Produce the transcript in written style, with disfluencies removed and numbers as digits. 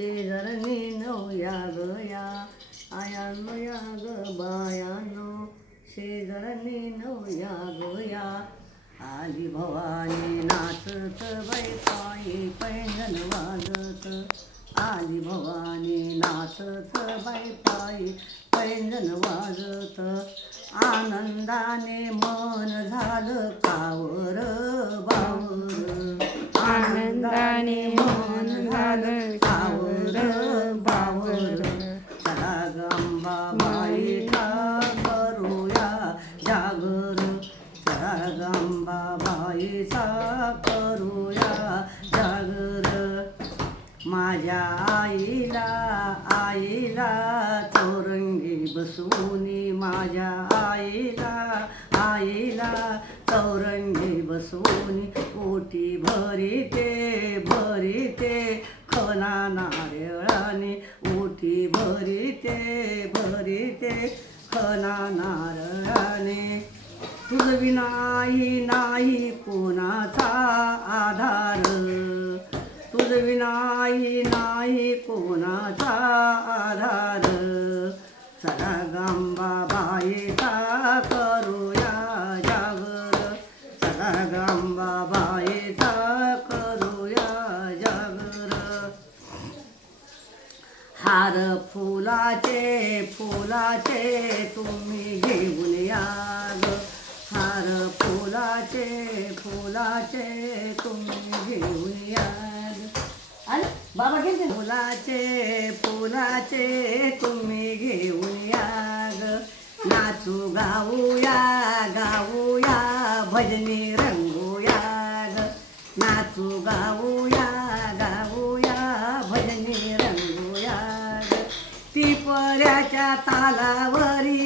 शेजारनी नवया गया आयानो या ग बायानो शेजारनी नवया गया आली भवानी नाचत बाई पायी पैंजण वाजत आली भवानी नाचत बाई पायी पैंजण वाजत आनंदाने मन झालं कावर बावर आनंदाने मन झालं कावर बावर चला गंबा बाईला करूया जागर चला गंबा बाईचा करूया जागर माझ्या आईला चौरंगी बसवूनी माझ्या आईला चौरंगी बसवूनी ओटी भरीते खना नारळाने ओटी भरीते खना नारळाने तुझ विनाई नाही कोणाचा आधार तुझ विनाई नाही कोणाचा आधार चला गंबा बाईचा करूया जागर चला गंबा बाईचा करूया जागर हार फुलाचे तुम्ही घेऊन या ग हार फुलाचे तुम्ही घेऊन या ग बाबा घेते फुलाचे तुम्ही घेऊन या ग नाचू गाऊया भजनी रंगूया ग नाचू गाऊया भजनी रंगूया ग ती पऱ्याच्या तालावरी